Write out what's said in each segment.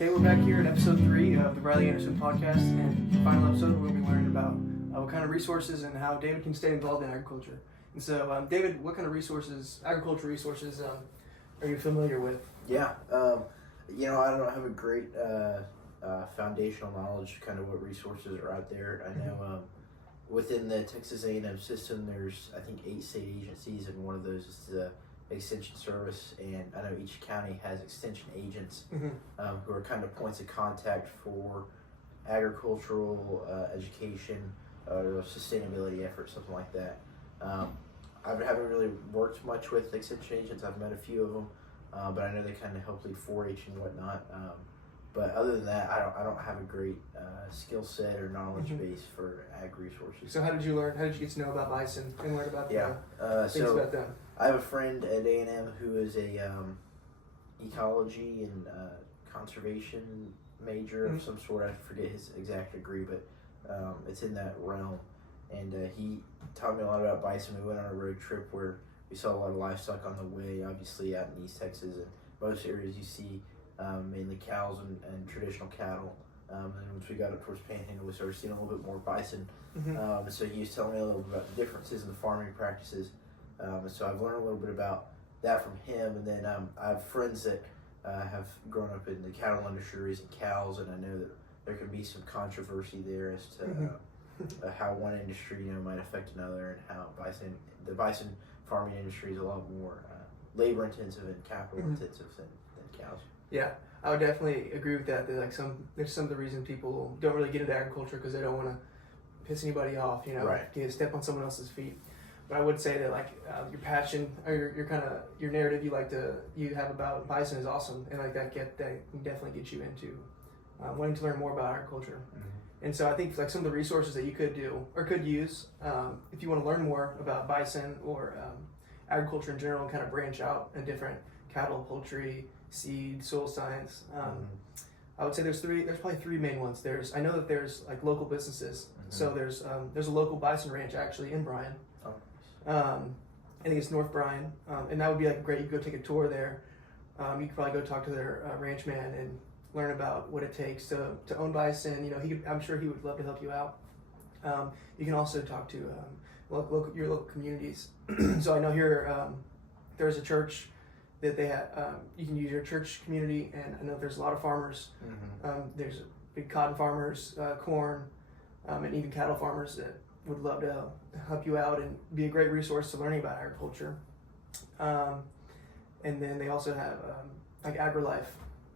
Okay, we're back here in episode 3 of the Riley Anderson podcast, and the final episode we'll be learning about what kind of resources and how David can stay involved in agriculture. And so, David, what kind of resources, agricultural resources, are you familiar with? Yeah, I don't have a great foundational knowledge, kind of what resources are out there. I know within the Texas A&M system, there's, I think, 8 state agencies, and one of those is the Extension Service, and I know each county has extension agents who are kind of points of contact for agricultural education or sustainability efforts, something like that. I haven't really worked much with extension agents. I've met a few of them, but I know they kind of help lead 4-H and whatnot. But other than that, I don't have a great skill set or knowledge base for ag resources. So how did you learn? How did you get to know about bison and learn about things about them? I have a friend at A&M who is a ecology and conservation major of some sort. I forget his exact degree, but it's in that realm. And he taught me a lot about bison. We went on a road trip where we saw a lot of livestock on the way, obviously out in East Texas. And most areas you see mainly cows and traditional cattle. And once we got up towards Panhandle, we started seeing a little bit more bison. So he was telling me a little bit about the differences in the farming practices. So I've learned a little bit about that from him. And then I have friends that have grown up in the cattle industry raising cows, and I know that there can be some controversy there as to how one industry might affect another, and how the bison farming industry is a lot more labor intensive and capital intensive than cows. Yeah, I would definitely agree with that. There's some of the reason people don't really get into agriculture because they don't want to piss anybody off, Right. to step on someone else's feet. But I would say that your passion or your narrative you have about bison is awesome, and that can definitely get you into wanting to learn more about agriculture. And so I think some of the resources that you could do or could use if you want to learn more about bison or agriculture in general, and kind of branch out in different cattle, poultry, seed, soil science. I would say there's probably 3 main ones. I know that there's local businesses. So there's a local bison ranch actually in Bryan. I think it's North Bryan, and that would be great. You could go take a tour there. You could probably go talk to their ranchman and learn about what it takes to own bison. I'm sure he would love to help you out. You can also talk to your local communities. So I know here there's a church that they have. You can use your church community, and I know there's a lot of farmers. There's big cotton farmers, corn, and even cattle farmers that would love to help you out and be a great resource to learning about agriculture. And then they also have AgriLife.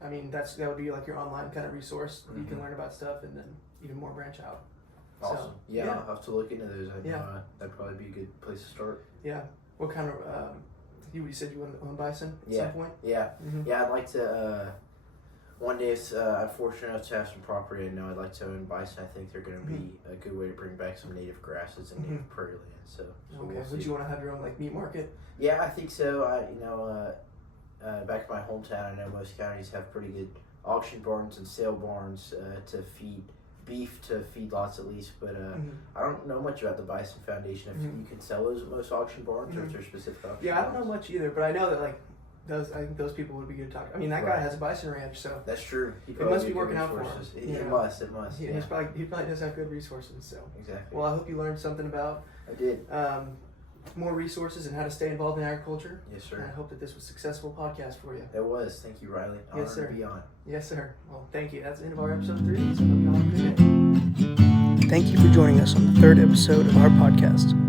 I mean, that would be your online kind of resource. You can learn about stuff and then even more branch out. Awesome. So, yeah, I'll have to look into those. I know that'd probably be a good place to start. Yeah. What kind of, you said you want to own bison at some point? Yeah. Yeah, I'd like to, one day if I'm fortunate enough to have some property, I know I'd like to own bison. I think they're going to be a good way to bring back some native grasses and native prairie land. So okay. We'll Would you want to have your own meat market? Yeah, I think so. Back in my hometown, I know most counties have pretty good auction barns and sale barns to feed beef to feedlots at least. But I don't know much about the Bison Foundation. If you can sell those at most auction barns, or if there's specific auction barns. Yeah, I don't know much either, but I know that I think those people would be good to talk to. I mean, that guy has a bison ranch, so that's true. It must be working out for him. It must. He probably does have good resources. So exactly. Well, I hope you learned something about. I did. More resources and how to stay involved in agriculture. Yes, sir. And I hope that this was a successful podcast for you. It was. Thank you, Riley. Yes, sir. To be on. Yes, sir. Well, thank you. That's the end of our episode 3. So hope you all have a good day. Thank you for joining us on the 3rd episode of our podcast.